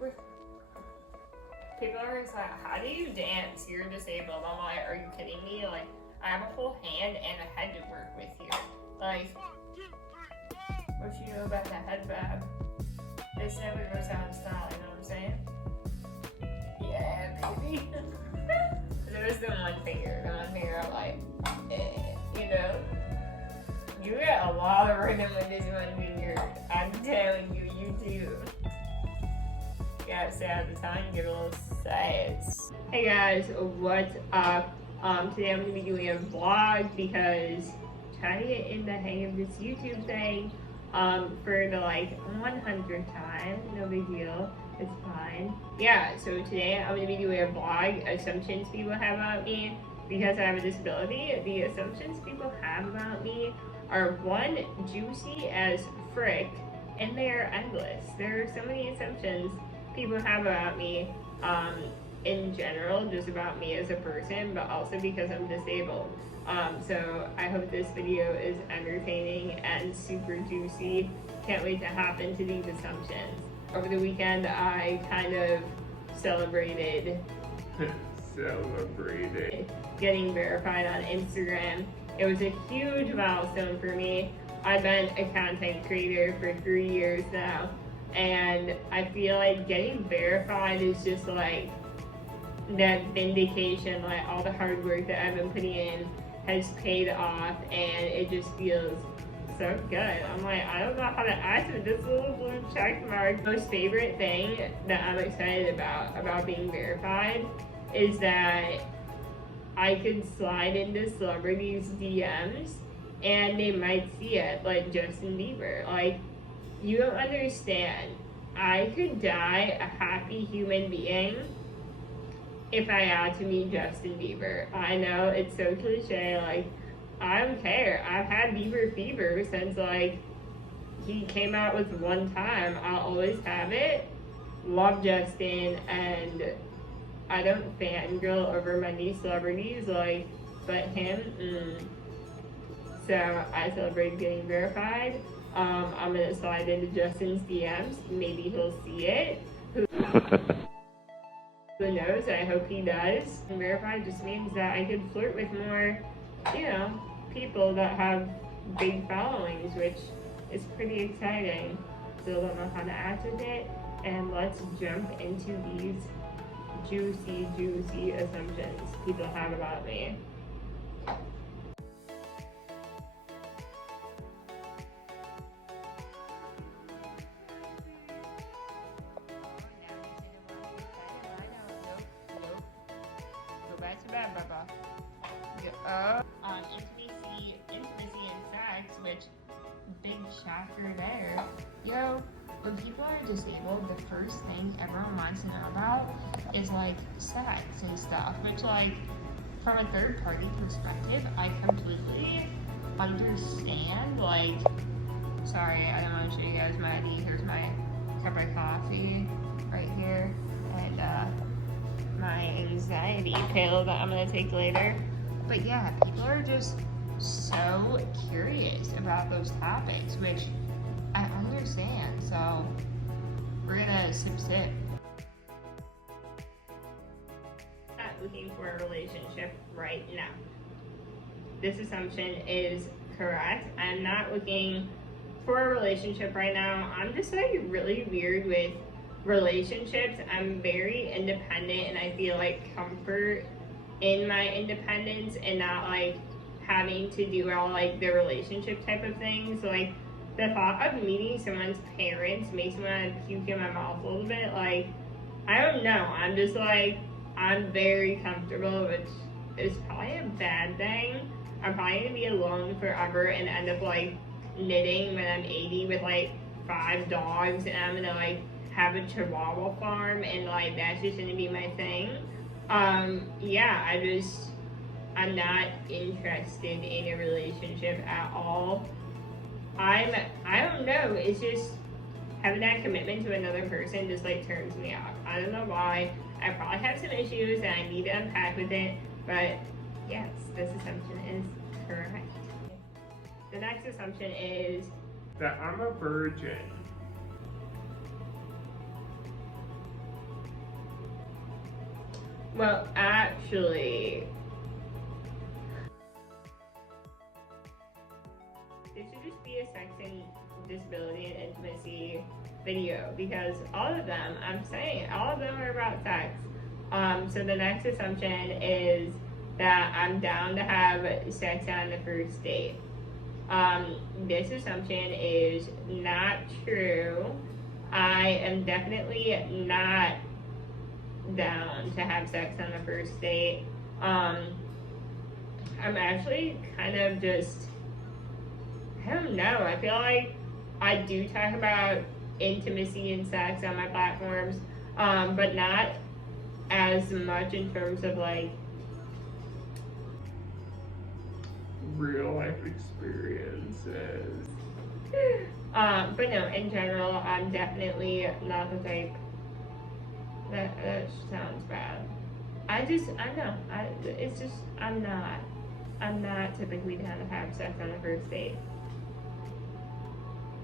People are gonna say, how do you dance? You're disabled. I'm like, are you kidding me? Like, I have a whole hand and a head to work with here. Like, what you know about the head bab? This never goes out in style, you know what I'm saying? Yeah, baby. There was the one finger. I'm like, you know? You got a lot of rhythm with this one finger. I'm telling you, you do. Gotta stay out of the time, get a little size. Hey guys, what's up? Today I'm gonna be doing a vlog because trying to get in the hang of this YouTube thing for the like 100th time. No big deal, it's fine. Yeah, so today I'm gonna be doing a vlog, assumptions people have about me. Because I have a disability, the assumptions people have about me are one, juicy as frick, and they are endless. There are so many assumptions people have about me in general, just about me as a person, but also because I'm disabled. So I hope this video is entertaining and super juicy. Can't wait to hop into these assumptions. Over the weekend, I kind of celebrated getting verified on Instagram. It was a huge milestone for me. I've been a content creator for 3 years now, and I feel like getting verified is just like that vindication, like all the hard work that I've been putting in has paid off, and it just feels so good. I'm like, I don't know how to act with this little blue check mark. Most favorite thing that I'm excited about being verified is that I could slide into celebrities' DMs and they might see it, like Justin Bieber. Like, you don't understand. I could die a happy human being if I had to meet Justin Bieber. I know it's so cliche, like, I don't care. I've had Bieber fever since, like, he came out with One Time. I'll always have it. Love Justin, and I don't fangirl over many celebrities, like, but him, So I celebrate getting verified. I'm gonna slide into Justin's DMs. Maybe he'll see it. Who knows? I hope he does. And verified just means that I could flirt with more, you know, people that have big followings, which is pretty exciting. Still don't know how to act with it. And let's jump into these juicy assumptions people have about me. Intimacy and sex, which, big shocker there. Yo, when people are disabled, the first thing everyone wants to know about is like sex and stuff, which, like, from a third party perspective, I completely understand. Like, sorry, I don't want to show you guys my ID. Here's my cup of coffee right here, and my anxiety pill that I'm gonna take later. But yeah, people are just so curious about those topics, which I understand. So we're gonna sip. Not looking for a relationship right now. This assumption is correct. I'm not looking for a relationship right now. I'm just like really weird with relationships. I'm very independent, and I feel like comfort in my independence and not like having to do all like the relationship type of things. Like, the thought of meeting someone's parents makes me want to puke in my mouth a little bit. Like, I don't know. I'm just like, I'm very comfortable, which is probably a bad thing. I'm probably gonna be alone forever and end up like knitting when I'm 80 with like 5 dogs, and I'm gonna like have a chihuahua farm, and like that's just gonna be my thing. Yeah, I'm not interested in a relationship at all. I don't know, it's just having that commitment to another person just like turns me off. I don't know why. I probably have some issues and I need to unpack with it, but yes, this assumption is correct. The next assumption is that I'm a virgin. Well, actually, this should just be a sex and disability and intimacy video because all of them, I'm saying, all of them are about sex. So the next assumption is that I'm down to have sex on the first date. This assumption is not true. I am definitely not down to have sex on the first date. I'm actually kind of just, I don't know. I feel like I do talk about intimacy and sex on my platforms, but not as much in terms of like real life experiences. But no, in general, I'm definitely not the type. That sounds bad. It's just, I'm not typically down to have sex on the first date.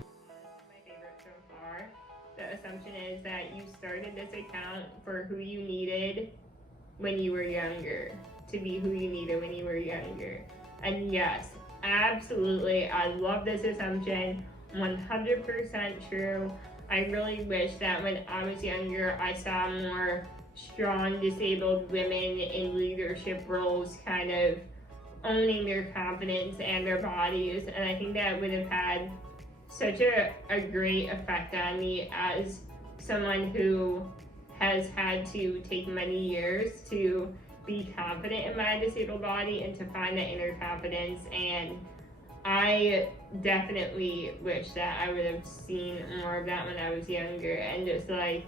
My favorite so far. The assumption is that you started this account for who you needed when you were younger, to be who you needed when you were younger. And yes, absolutely, I love this assumption, 100% true. I really wish that when I was younger, I saw more strong disabled women in leadership roles kind of owning their confidence and their bodies. And I think that would have had such a great effect on me as someone who has had to take many years to be confident in my disabled body and to find that inner confidence. And I definitely wish that I would have seen more of that when I was younger. And just like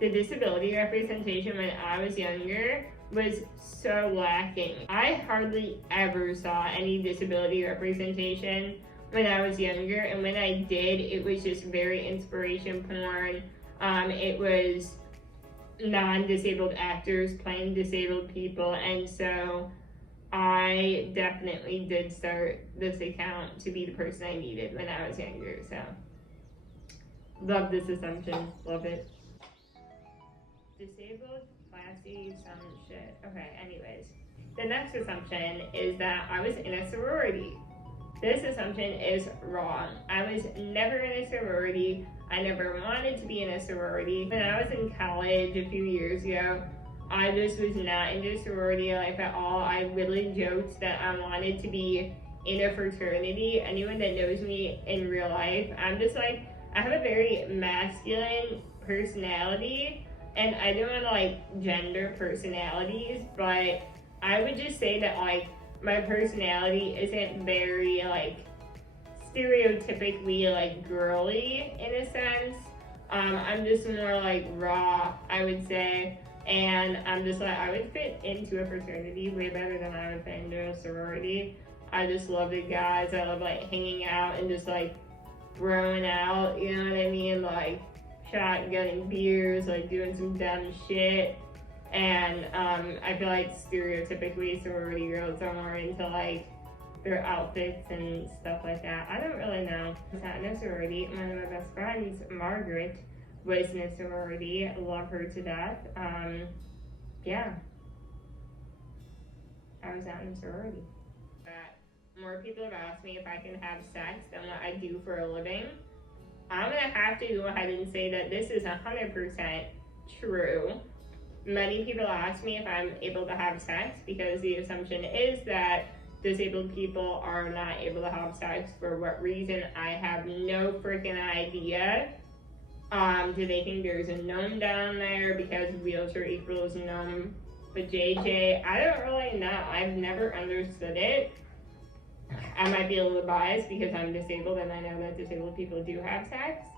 the disability representation when I was younger was so lacking. I hardly ever saw any disability representation when I was younger, and when I did, it was just very inspiration porn. It was non-disabled actors playing disabled people, and so I definitely did start this account to be the person I needed when I was younger. So love this assumption, love it. Disabled, classy, some shit. Okay, anyways, the next assumption is that I was in a sorority. This assumption is wrong. I was never in a sorority. I never wanted to be in a sorority. When I was in college a few years ago, I just was not into sorority life at all. I really joked that I wanted to be in a fraternity. Anyone that knows me in real life, I'm just like, I have a very masculine personality, and I don't want to like gender personalities, but I would just say that like my personality isn't very like stereotypically like girly in a sense. I'm just more like raw, I would say. And I'm just like, I would fit into a fraternity way better than I would fit into a sorority. I just love the guys. I love like hanging out and just like throwing out, you know what I mean? Like shotgunning beers, like doing some dumb shit. And I feel like stereotypically sorority girls are more into like their outfits and stuff like that. I don't really know. I'm not in a sorority. One of my best friends, Margaret, was in a sorority. I love her to death. Yeah. I was out in a sorority. But more people have asked me if I can have sex than what I do for a living. I'm gonna have to go ahead and say that this is 100% true. Many people ask me if I'm able to have sex because the assumption is that disabled people are not able to have sex. For what reason, I have no freaking idea. Do they think there's a gnome down there because wheelchair equals gnome? But JJ, I don't really know. I've never understood it. I might be a little biased because I'm disabled and I know that disabled people do have sex.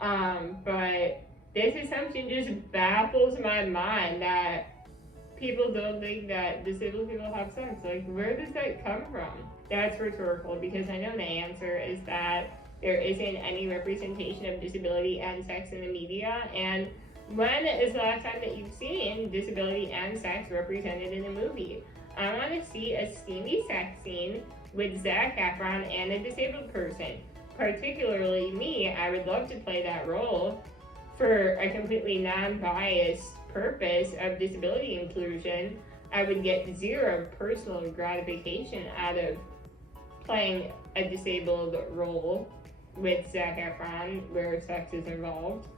But this assumption just baffles my mind that people don't think that disabled people have sex. Like, where does that come from? That's rhetorical because I know the answer is that there isn't any representation of disability and sex in the media. And when is the last time that you've seen disability and sex represented in a movie? I want to see a steamy sex scene with Zac Efron and a disabled person. Particularly me, I would love to play that role. for a completely non-biased purpose of disability inclusion, I would get zero personal gratification out of playing a disabled role with Zac Efron where sex is involved.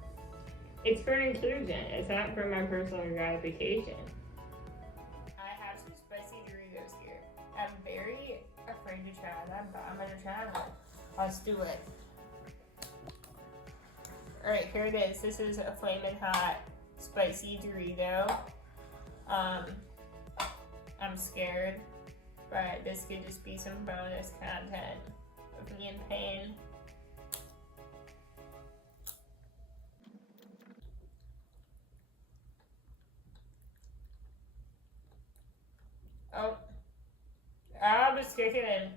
It's for inclusion. It's not for my personal gratification. I have some spicy Doritos here. I'm very afraid to try them, but I'm gonna try them. Let's do it. Alright, here it is. This is a flaming hot spicy Dorito. I'm scared, but this could just be some bonus content of me in pain. Oh, I'll just kick it in.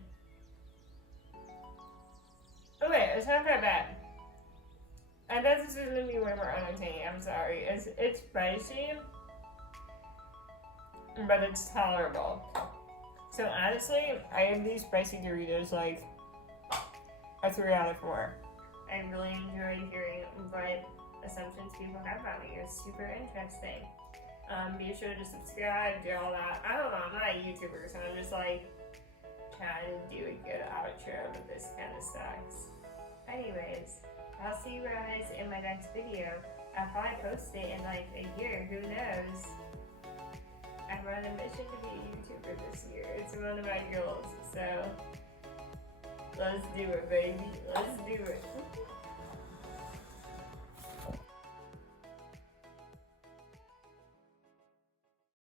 Okay, it's not that bad. I thought this was gonna be way more entertaining. I'm sorry. It's spicy, but it's tolerable. So honestly, I give these spicy Doritos like a 3 out of 4. I really enjoy hearing what assumptions people have about me. It's super interesting. Be sure to subscribe, do all that. I don't know, I'm not a YouTuber, so I'm just like trying to do a good outro, but this kind of sucks. Anyways, I'll see you guys in my next video. I'll probably post it in like a year, who knows? I'm on a mission to be a YouTuber this year. It's one of my goals, so let's do it, baby. Let's do it.